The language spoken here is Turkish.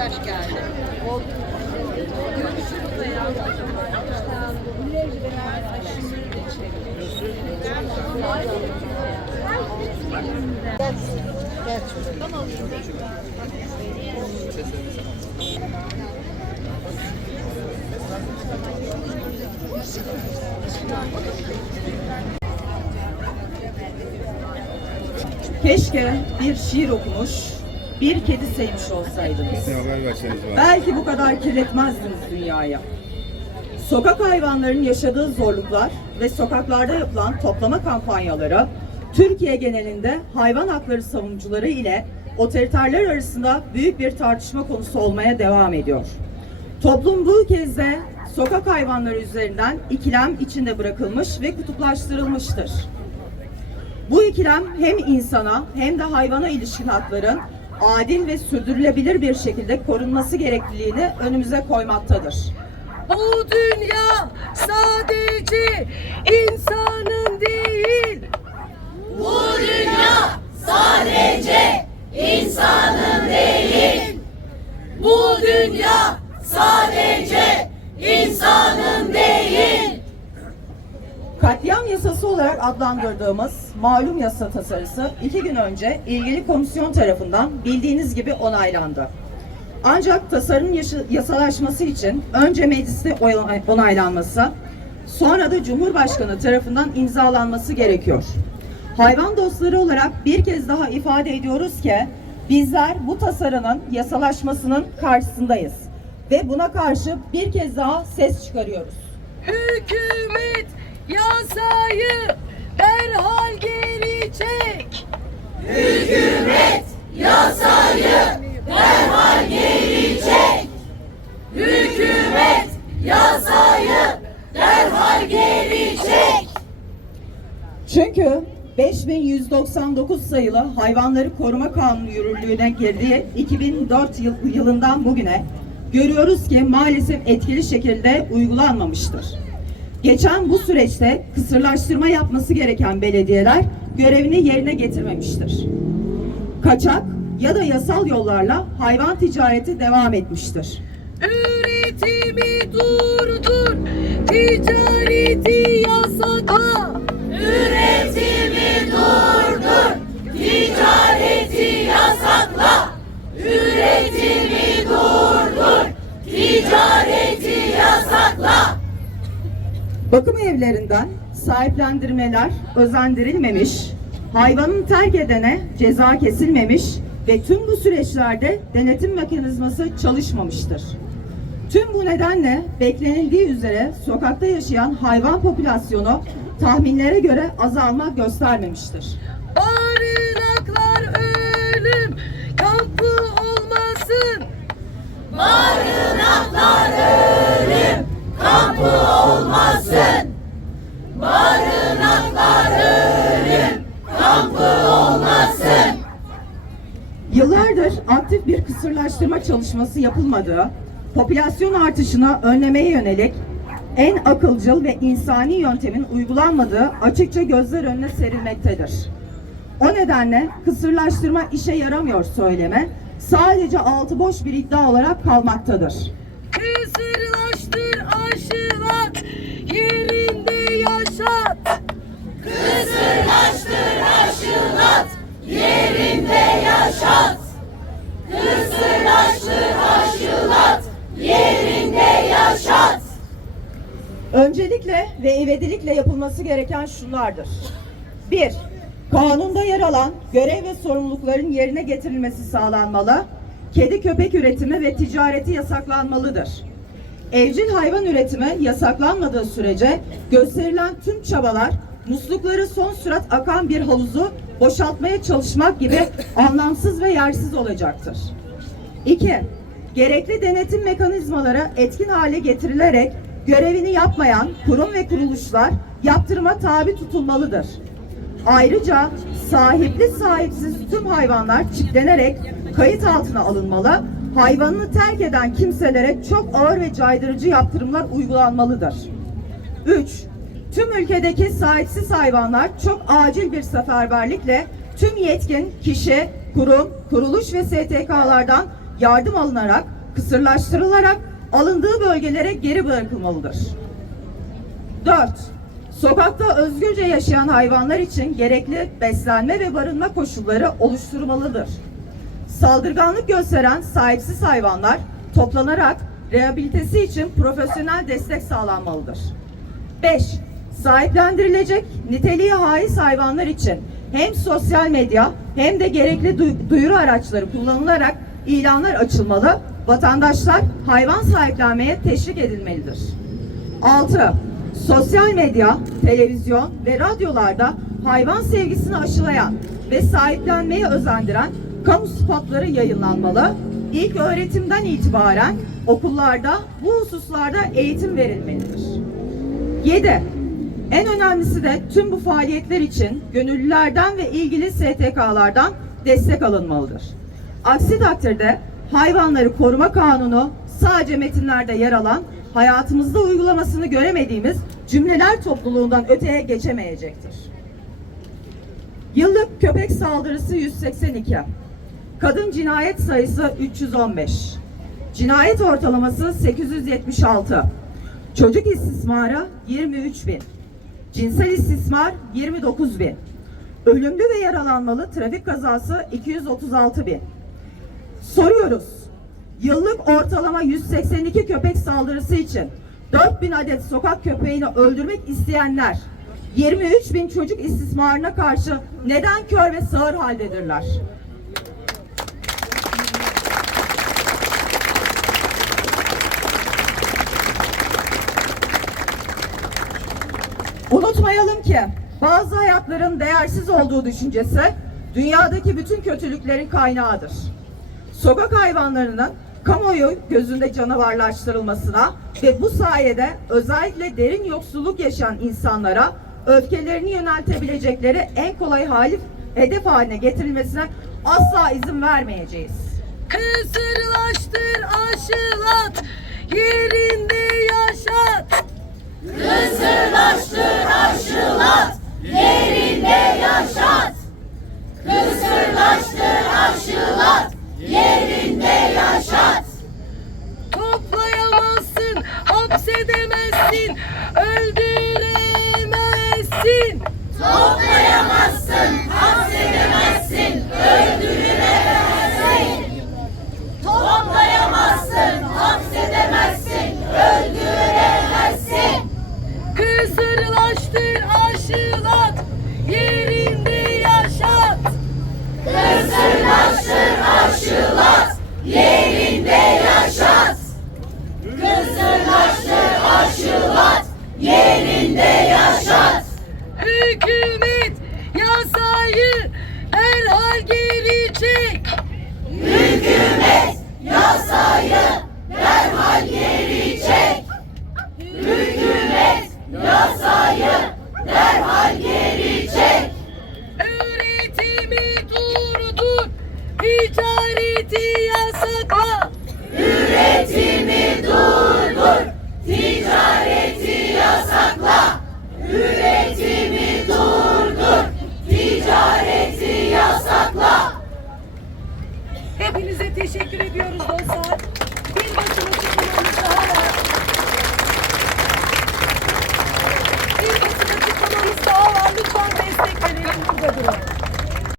arkadaş geldi. Keşke bir şiir okumuş, bir kedi sevmiş olsaydınız. Belki bu kadar kirletmezdiniz dünyaya. Sokak hayvanlarının yaşadığı zorluklar ve sokaklarda yapılan toplama kampanyaları Türkiye genelinde hayvan hakları savunucuları ile otoriterler arasında büyük bir tartışma konusu olmaya devam ediyor. Toplum bu kez de sokak hayvanları üzerinden ikilem içinde bırakılmış ve kutuplaştırılmıştır. Bu ikilem hem insana hem de hayvana ilişkin hakların adil ve sürdürülebilir bir şekilde korunması gerekliliğini önümüze koymaktadır. Bu dünya sadece insanın değil. Bu dünya sadece insanın değil. Bu dünya sadece insanın değil. Katliam yasası olarak adlandırdığımız malum yasa tasarısı iki gün önce ilgili komisyon tarafından bildiğiniz gibi onaylandı. Ancak yaşı- yasalaşması için önce mecliste onaylanması, sonra da Cumhurbaşkanı tarafından imzalanması gerekiyor. Hayvan dostları olarak bir kez daha ifade ediyoruz ki bizler bu tasarının yasalaşmasının karşısındayız ve buna karşı bir kez daha ses çıkarıyoruz. Hükümet yasayı derhal geri çek. Hükümet yasayı derhal geri çek. Hükümet yasayı derhal geri çek. Çünkü 5199 sayılı Hayvanları Koruma Kanunu yürürlüğüne girdiği 2004 yıl, yılından bugüne görüyoruz ki maalesef etkili şekilde uygulanmamıştır. Geçen bu süreçte kısırlaştırma yapması gereken belediyeler görevini yerine getirmemiştir. Kaçak ya da yasal yollarla hayvan ticareti devam etmiştir. Üretimi durdur, ticareti yasakla. Üretimi durdur, ticareti yasakla. Üretimi durdur, ticareti yasakla. Bakım evlerinden sahiplendirmeler özendirilmemiş, hayvanın terk edene ceza kesilmemiş ve tüm bu süreçlerde denetim mekanizması çalışmamıştır. Tüm bu nedenle beklenildiği üzere sokakta yaşayan hayvan popülasyonu tahminlere göre azalma göstermemiştir. Aktif bir kısırlaştırma çalışması yapılmadığı, popülasyon artışını önlemeye yönelik en akılcıl ve insani yöntemin uygulanmadığı açıkça gözler önüne serilmektedir. O nedenle kısırlaştırma işe yaramıyor söyleme sadece altı boş bir iddia olarak kalmaktadır. Kısırlaştır aşılat, yerinde yaşat. Kısırlaştır aşılat, yerinde yaşat. Kısırlaştır aşılat, yerinde yaşat. Öncelikle ve ivedilikle yapılması gereken şunlardır. 1. Kanunda yer alan görev ve sorumlulukların yerine getirilmesi sağlanmalı. Kedi köpek üretimi ve ticareti yasaklanmalıdır. Evcil hayvan üretimi yasaklanmadığı sürece gösterilen tüm çabalar muslukları son sürat akan bir havuzu boşaltmaya çalışmak gibi anlamsız ve yersiz olacaktır. 2. Gerekli denetim mekanizmaları etkin hale getirilerek görevini yapmayan kurum ve kuruluşlar yaptırıma tabi tutulmalıdır. Ayrıca sahipli sahipsiz tüm hayvanlar çiplenerek kayıt altına alınmalı, hayvanını terk eden kimselere çok ağır ve caydırıcı yaptırımlar uygulanmalıdır. 3. Tüm ülkedeki sahipsiz hayvanlar çok acil bir seferberlikle tüm yetkin kişi, kurum, kuruluş ve STK'lardan yardım alınarak, kısırlaştırılarak alındığı bölgelere geri bırakılmalıdır. 4. Sokakta özgürce yaşayan hayvanlar için gerekli beslenme ve barınma koşulları oluşturulmalıdır. Saldırganlık gösteren sahipsiz hayvanlar toplanarak rehabilitesi için profesyonel destek sağlanmalıdır. 5. Sahiplendirilecek niteliği haiz hayvanlar için hem sosyal medya hem de gerekli duy- duyuru araçları kullanılarak ilanlar açılmalı, vatandaşlar hayvan sahiplenmeye teşvik edilmelidir. 6. Sosyal medya, televizyon ve radyolarda hayvan sevgisini aşılayan ve sahiplenmeye özendiren kamu spotları yayınlanmalı. İlk öğretimden itibaren okullarda bu hususlarda eğitim verilmelidir. 7. En önemlisi de tüm bu faaliyetler için gönüllülerden ve ilgili STK'lardan destek alınmalıdır. Aksi takdirde hayvanları koruma kanunu sadece metinlerde yer alan hayatımızda uygulamasını göremediğimiz cümleler topluluğundan öteye geçemeyecektir. Yıllık köpek saldırısı 182. Kadın cinayet sayısı 315. Cinayet ortalaması 876. Çocuk istismarı 23 bin. Cinsel istismar 29 bin. Ölümlü ve yaralanmalı trafik kazası 236 bin. Soruyoruz. Yıllık ortalama 182 köpek saldırısı için 4000 adet sokak köpeğini öldürmek isteyenler 23 bin çocuk istismarına karşı neden kör ve sağır haldedirler? Unutmayalım ki bazı hayatların değersiz olduğu düşüncesi dünyadaki bütün kötülüklerin kaynağıdır. Sokak hayvanlarının kamuoyu gözünde canavarlaştırılmasına ve bu sayede özellikle derin yoksulluk yaşayan insanlara öfkelerini yöneltebilecekleri en kolay hali hedef haline getirilmesine asla izin vermeyeceğiz. Kısırlaştır aşılat yerinde yaşat Kısırlaştır aşılat, yerinde yaşat. Kısırlaştır aşılat, yerinde yaşat. Toplayamazsın hapsedemezsin öldüremezsin Toplayamazsın, hapsedemezsin, öldüremezsin. Toplayamazsın, hapsedemezsin, öldüremezsin. Kısırlaştır aşılat yerinde yaşat Kısırlaştır aşılat, yerinde yaşat. Kısırlaştır aşılat, yerinde yaşat. Hükümet yasayı derhal geri çek Hükümet yasayı derhal geri çek. Hükümet yasayı derhal geri çek. Üretimi durdur ticareti yasakla Üretimi durdur, ticareti yasakla. Üretimi durdur, ticareti yasakla. Hepinize teşekkür ediyoruz dostlar. desteklenelim burada duralım.